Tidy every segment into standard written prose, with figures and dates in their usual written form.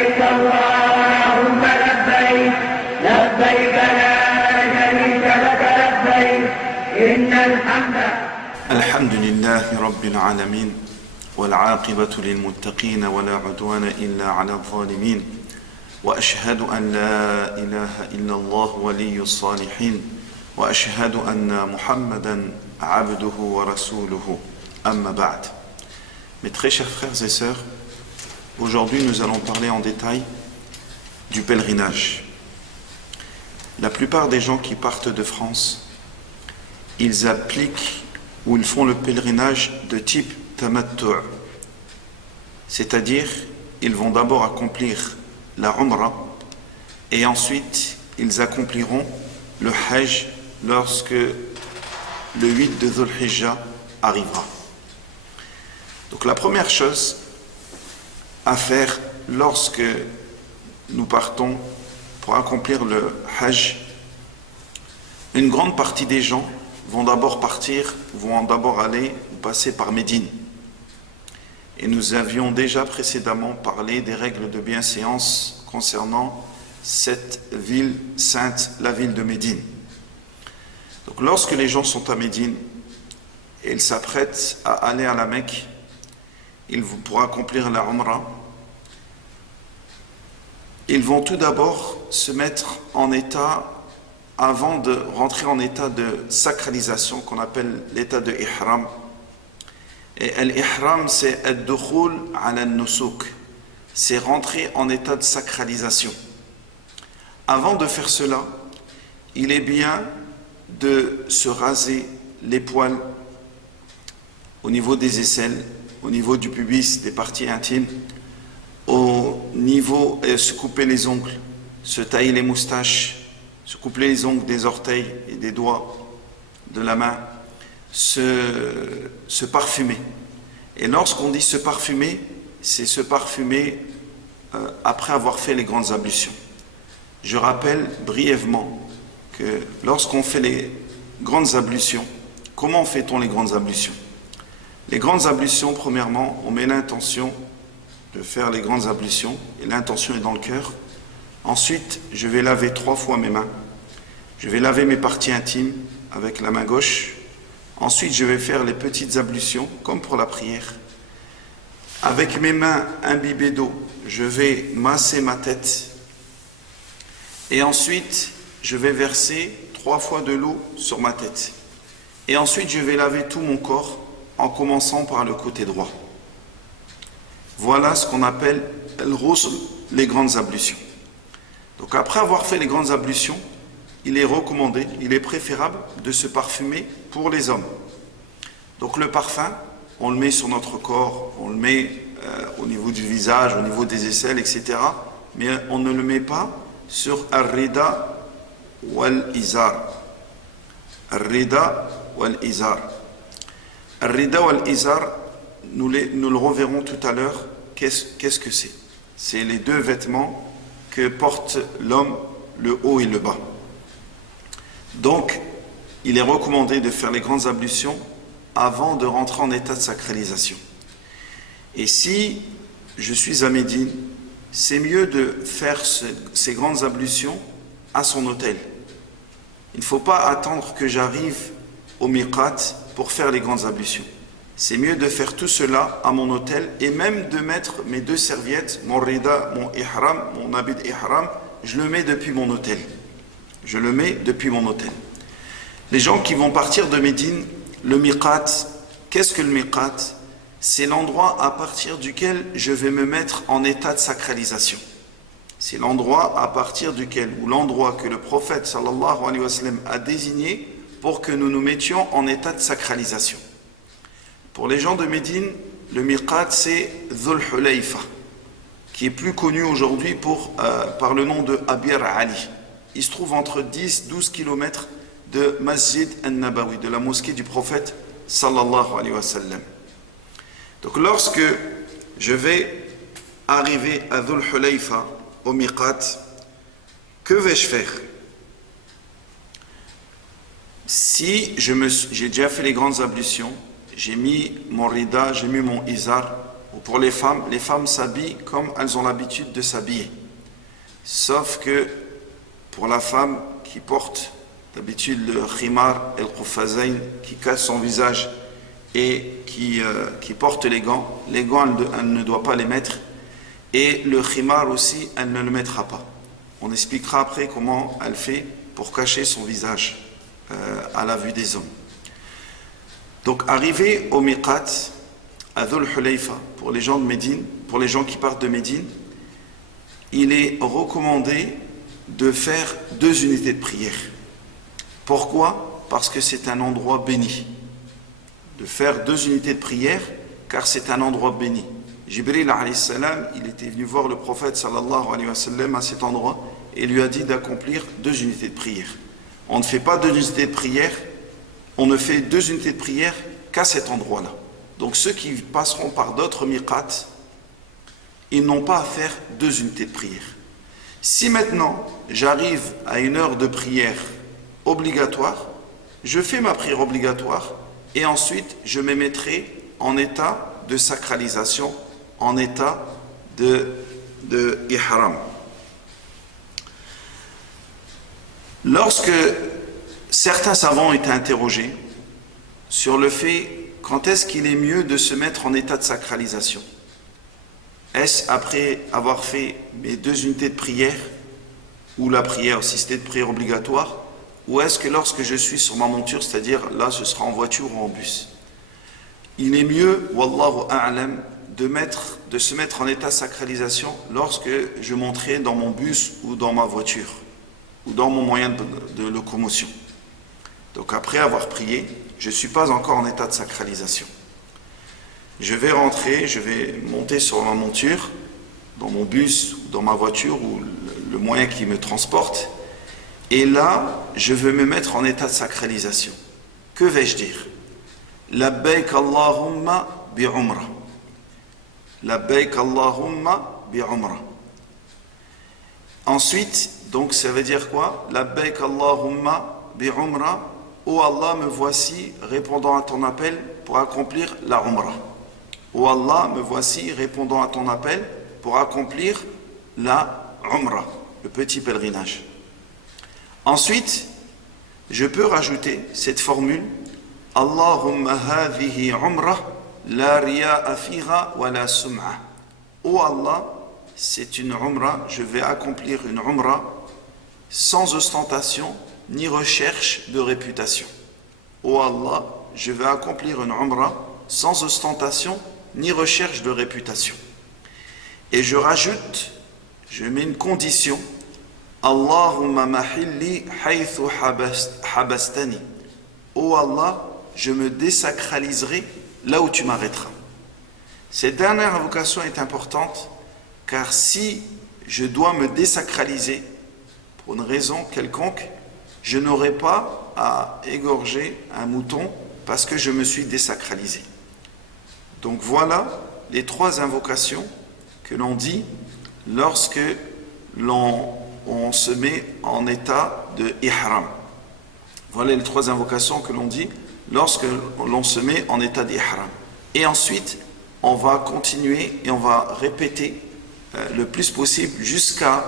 لبيك اللهم لبيك لبيك لا شريك لك لبيك إن الحمد لله رب العالمين والعاقبة للمتقين ولا عدوان إلا على الظالمين وأشهد أن لا إله إلا الله ولي الصالحين وأشهد أن محمدا عبده ورسوله أما بعد. Mes très chers frères et sœurs, aujourd'hui nous allons parler en détail du pèlerinage. La plupart des gens qui partent de France, ils appliquent ou ils font le pèlerinage de type tamattu', c'est-à-dire ils vont d'abord accomplir la umrah et ensuite ils accompliront le hajj lorsque le 8 de Dhul Hijjah arrivera. Donc la première chose à faire lorsque nous partons pour accomplir le hajj, une grande partie des gens vont d'abord aller passer par Médine. Et nous avions déjà précédemment parlé des règles de bienséance concernant cette ville sainte, la ville de Médine. Donc lorsque les gens sont à Médine et ils s'apprêtent à aller à la Mecque, pour accomplir la Umrah, ils vont tout d'abord se mettre en état, avant de rentrer en état de sacralisation, qu'on appelle l'état de Ihram. Et l'Ihram, c'est ad-dukhul ala al-nusuk, c'est rentrer en état de sacralisation. Avant de faire cela, il est bien de se raser les poils au niveau des aisselles, au niveau du pubis, des parties intimes, se couper les ongles, se tailler les moustaches, se couper les ongles des orteils et des doigts de la main, se parfumer. Et lorsqu'on dit se parfumer, c'est se parfumer après avoir fait les grandes ablutions. Je rappelle brièvement que lorsqu'on fait les grandes ablutions, comment fait-on les grandes ablutions? Les grandes ablutions, premièrement, on met l'intention de faire les grandes ablutions, et l'intention est dans le cœur. Ensuite, je vais laver 3 fois mes mains. Je vais laver mes parties intimes avec la main gauche. Ensuite, je vais faire les petites ablutions, comme pour la prière. Avec mes mains imbibées d'eau, je vais masser ma tête. Et ensuite, je vais verser 3 fois de l'eau sur ma tête. Et ensuite, je vais laver tout mon corps, en commençant par le côté droit. Voilà ce qu'on appelle al-ghusl, les grandes ablutions. Donc après avoir fait les grandes ablutions, il est recommandé, il est préférable de se parfumer pour les hommes. Donc le parfum, on le met sur notre corps, on le met au niveau du visage, au niveau des aisselles, etc. Mais on ne le met pas sur ar-rida wal-izar. Ar-rida wal-izar. Ar-rida wal-izar, nous le reverrons tout à l'heure. Qu'est-ce que c'est? C'est les 2 vêtements que porte l'homme, le haut et le bas. Donc, il est recommandé de faire les grandes ablutions avant de rentrer en état de sacralisation. Et si je suis à Médine, c'est mieux de faire ces grandes ablutions à son hôtel. Il ne faut pas attendre que j'arrive au miqat pour faire les grandes ablutions. C'est mieux de faire tout cela à mon hôtel et même de mettre mes 2 serviettes, mon rida, mon ihram, mon habit ihram, je le mets depuis mon hôtel. Je le mets depuis mon hôtel. Les gens qui vont partir de Médine, le miqat, qu'est-ce que le miqat? C'est l'endroit à partir duquel je vais me mettre en état de sacralisation. C'est l'endroit à partir duquel, ou l'endroit que le prophète sallallahu alayhi wa sallam a désigné pour que nous nous mettions en état de sacralisation. Pour les gens de Médine, le miqat c'est Dhul Hulayfa, qui est plus connu aujourd'hui par le nom de Abir Ali. Il se trouve entre 10-12 km de Masjid al-Nabawi, de la mosquée du prophète sallallahu alayhi wa sallam. Donc lorsque je vais arriver à Dhul Hulayfa, au miqat, que vais-je faire? Si j'ai déjà fait les grandes ablutions, j'ai mis mon rida, j'ai mis mon izar, ou pour les femmes s'habillent comme elles ont l'habitude de s'habiller. Sauf que pour la femme qui porte d'habitude le khimar et le quffazayn, qui cache son visage et qui porte les gants elle ne doit pas les mettre, et le khimar aussi elle ne le mettra pas. On expliquera après comment elle fait pour cacher son visage à la vue des hommes. Donc arrivé au miqat à Dhul Hulayfa, pour les gens de Médine, pour les gens qui partent de Médine, il est recommandé de faire 2 unités de prière. Pourquoi? Parce que c'est un endroit béni. De faire 2 unités de prière, car c'est un endroit béni. Jibril alayhi salam, il était venu voir le prophète sallallahu alayhi wa sallam à cet endroit et lui a dit d'accomplir 2 unités de prière. On ne fait pas 2 unités de prière, on ne fait 2 unités de prière qu'à cet endroit-là. Donc ceux qui passeront par d'autres miqats, ils n'ont pas à faire 2 unités de prière. Si maintenant j'arrive à une heure de prière obligatoire, je fais ma prière obligatoire et ensuite je me mettrai en état de sacralisation, en état de ihram. Lorsque certains savants ont été interrogés sur le fait quand est-ce qu'il est mieux de se mettre en état de sacralisation, est-ce après avoir fait mes 2 unités de prière ou la prière, si c'était de prière obligatoire, ou est-ce que lorsque je suis sur ma monture, c'est-à-dire là ce sera en voiture ou en bus? Il est mieux, wallahu a'lam, de se mettre en état de sacralisation lorsque je monterai dans mon bus ou dans ma voiture ou dans mon moyen de locomotion. Donc après avoir prié, je ne suis pas encore en état de sacralisation. Je vais rentrer, je vais monter sur ma monture, dans mon bus, dans ma voiture ou le moyen qui me transporte, et là, je veux me mettre en état de sacralisation. Que vais-je dire? Labbaik Allahumma bi'umra. Labbaik Allahumma bi'umra. Ensuite, donc ça veut dire quoi? Labbaik Allahumma bi'umra. Oh Allah, me voici répondant à ton appel pour accomplir la umra. Oh Allah, me voici répondant à ton appel pour accomplir la umra, le petit pèlerinage. Ensuite, je peux rajouter cette formule Allahumma hadhihi umra la riya'a fiha wa la sum'a. Oh Allah, c'est une umra, je vais accomplir une umra sans ostentation ni recherche de réputation. Oh Allah, je vais accomplir une umra sans ostentation ni recherche de réputation. Et je rajoute, je mets une condition Allahumma mahilli haythu habastani. Oh Allah, je me désacraliserai là où tu m'arrêteras. Cette dernière invocation est importante car si je dois me désacraliser pour une raison quelconque, je n'aurai pas à égorger un mouton parce que je me suis désacralisé. Donc voilà les 3 invocations que l'on dit lorsque on se met en état de ihram. Voilà les 3 invocations que l'on dit lorsque l'on se met en état d'ihram. Et ensuite, on va continuer et on va répéter le plus possible jusqu'à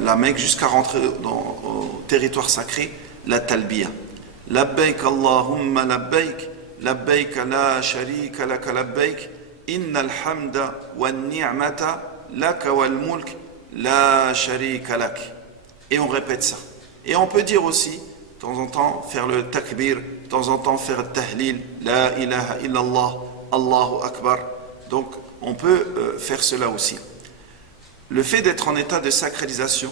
la Mecque, jusqu'à rentrer au territoire sacré, la talbiya. Labbaik Allahumma labbaik, labbaik la sharika laka labbaik, innal hamda wan ni'mata laka wal mulk la sharika lak. Et on répète ça. Et on peut dire aussi, de temps en temps, faire le takbir, de temps en temps faire le tahlil, la ilaha illallah, Allahu akbar. Donc on peut faire cela aussi. Le fait d'être en état de sacralisation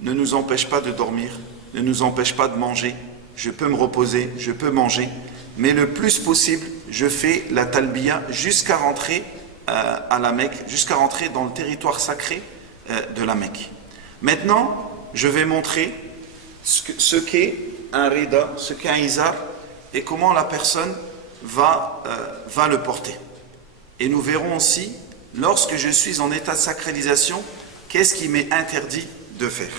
ne nous empêche pas de dormir, ne nous empêche pas de manger. Je peux me reposer, je peux manger, mais le plus possible, je fais la talbiya jusqu'à rentrer à la Mecque, jusqu'à rentrer dans le territoire sacré de la Mecque. Maintenant, je vais montrer ce qu'est un rida, ce qu'est un izar, et comment la personne va le porter. Et nous verrons aussi, lorsque je suis en état de sacralisation, qu'est-ce qui m'est interdit de faire.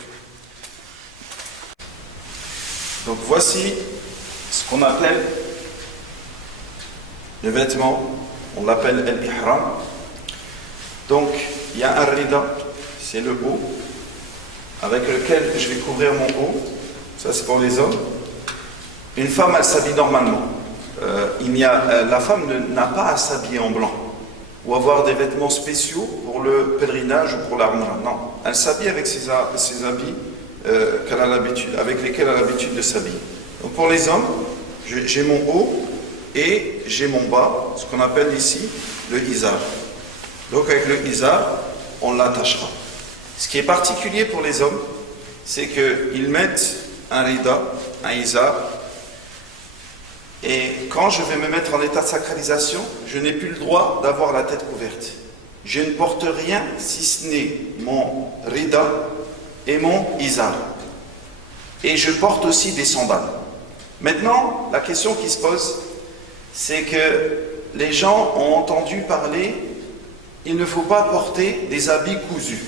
Donc voici ce qu'on appelle le vêtement, on l'appelle al-ihram. Donc, il y a un rida, c'est le haut, avec lequel je vais couvrir mon haut. Ça, c'est pour les hommes. Une femme, elle s'habille normalement. La femme n'a pas à s'habiller en blanc ou avoir des vêtements spéciaux pour le pèlerinage ou pour la Umrah. Non, elle s'habille avec ses habits avec lesquels elle a l'habitude de s'habiller. Donc pour les hommes, j'ai mon haut et j'ai mon bas, ce qu'on appelle ici le izar. Donc avec le izar, on l'attachera. Ce qui est particulier pour les hommes, c'est qu'ils mettent un rida, un izar, et quand je vais me mettre en état de sacralisation, je n'ai plus le droit d'avoir la tête couverte. Je ne porte rien si ce n'est mon rida et mon izar. Et je porte aussi des sandales. Maintenant, la question qui se pose, c'est que les gens ont entendu parler, il ne faut pas porter des habits cousus.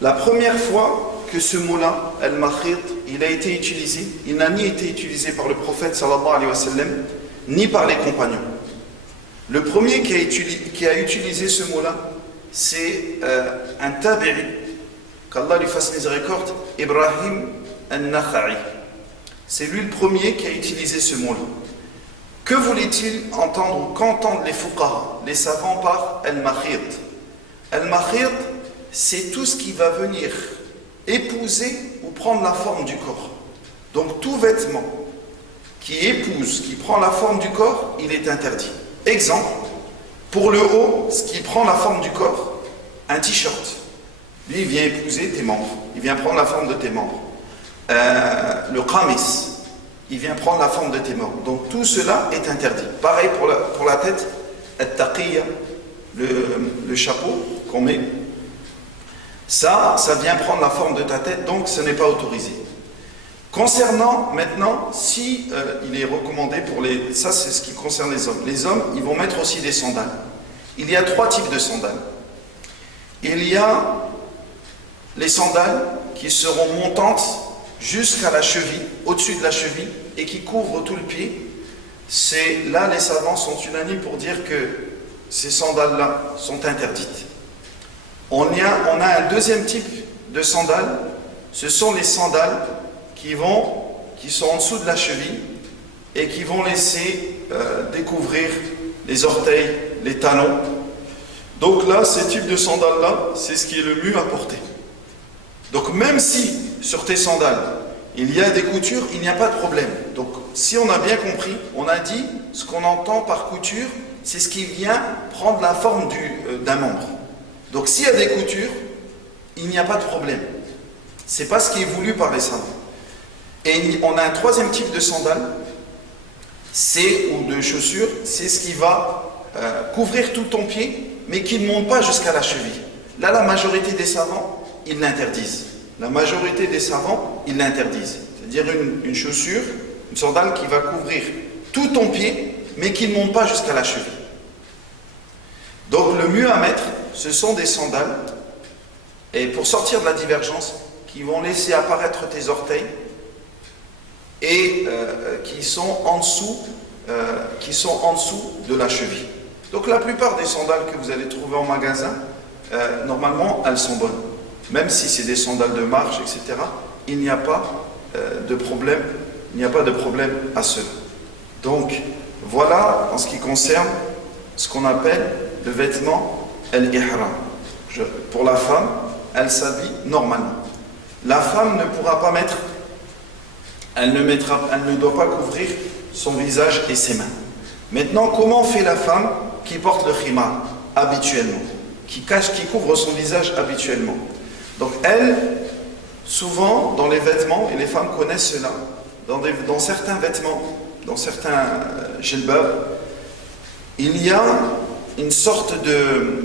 La première fois que ce mot-là, al-makhit, il a été utilisé, il n'a ni été utilisé par le prophète sallallahu alayhi wa sallam, ni par les compagnons. Le premier qui a utilisé ce mot-là, c'est un tabi'i, qu'Allah lui fasse miséricorde, Ibrahim al-Nakha'i. C'est lui le premier qui a utilisé ce mot-là. Que voulait-il entendre, ou qu'entendent les fuqaha, les savants par al-makhit? Al-makhit, c'est tout ce qui va venir épouser ou prendre la forme du corps. Donc tout vêtement qui épouse, qui prend la forme du corps, il est interdit. Exemple, pour le haut, ce qui prend la forme du corps, un t-shirt. Lui, il vient épouser tes membres, il vient prendre la forme de tes membres. Le qamis, il vient prendre la forme de tes membres. Donc tout cela est interdit. Pareil pour la tête, at-taqiyya, le chapeau qu'on met. Ça vient prendre la forme de ta tête, donc ce n'est pas autorisé. Concernant maintenant, si il est recommandé ça c'est ce qui concerne les hommes. Les hommes, ils vont mettre aussi des sandales. Il y a 3 types de sandales. Il y a les sandales qui seront montantes jusqu'à la cheville, au-dessus de la cheville, et qui couvrent tout le pied. Là, les savants sont unanimes pour dire que ces sandales-là sont interdites. On a un deuxième type de sandales, ce sont les sandales qui sont en dessous de la cheville et qui vont laisser découvrir les orteils, les talons. Donc là, ces types de sandales-là, c'est ce qui est le mieux à porter. Donc même si sur tes sandales, il y a des coutures, il n'y a pas de problème. Donc si on a bien compris, on a dit ce qu'on entend par couture, c'est ce qui vient prendre la forme d'un membre. Donc s'il y a des coutures, il n'y a pas de problème. C'est pas ce qui est voulu par les savants. Et on a un troisième type de sandales, ou de chaussures, c'est ce qui va couvrir tout ton pied, mais qui ne monte pas jusqu'à la cheville. Là, la majorité des savants, ils l'interdisent. La majorité des savants, ils l'interdisent. C'est-à-dire une chaussure, une sandale qui va couvrir tout ton pied, mais qui ne monte pas jusqu'à la cheville. Donc le mieux à mettre, ce sont des sandales, et pour sortir de la divergence, qui vont laisser apparaître tes orteils, et qui sont en dessous de la cheville. Donc la plupart des sandales que vous allez trouver en magasin, normalement, elles sont bonnes. Même si c'est des sandales de marche, etc., il n'y a pas de problème. Il n'y a pas de problème à cela. Donc, voilà en ce qui concerne ce qu'on appelle le vêtement al-ihram. Pour la femme, elle s'habille normalement. La femme ne pourra pas mettre, elle ne doit pas couvrir son visage et ses mains. Maintenant, comment fait la femme qui porte le khimar habituellement, qui couvre son visage habituellement? Donc elle, souvent dans les vêtements, et les femmes connaissent cela, dans certains vêtements, dans certains jilbab, il y a une sorte de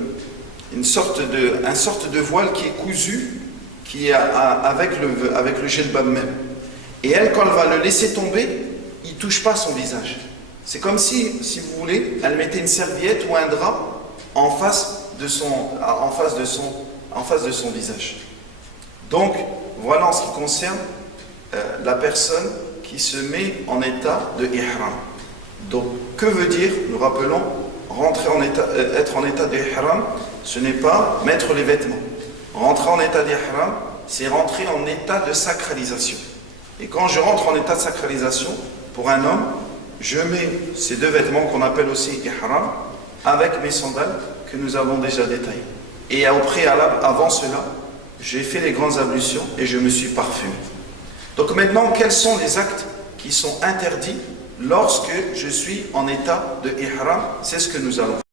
voile qui est cousu, qui est avec le jilbab même. Et elle, quand elle va le laisser tomber, il ne touche pas son visage. C'est comme si vous voulez, elle mettait une serviette ou un drap en face de son visage. Donc, voilà en ce qui concerne la personne qui se met en état de ihram. Donc, que veut dire, nous rappelons être en état d'ihram, ce n'est pas mettre les vêtements. Rentrer en état d'ihram, c'est rentrer en état de sacralisation. Et quand je rentre en état de sacralisation, pour un homme, je mets ces deux vêtements qu'on appelle aussi ihram, avec mes sandales que nous avons déjà détaillées. Et au préalable, avant cela, j'ai fait les grandes ablutions et je me suis parfumé. Donc maintenant, quels sont les actes qui sont interdits lorsque je suis en état de ihram? C'est ce que nous allons faire.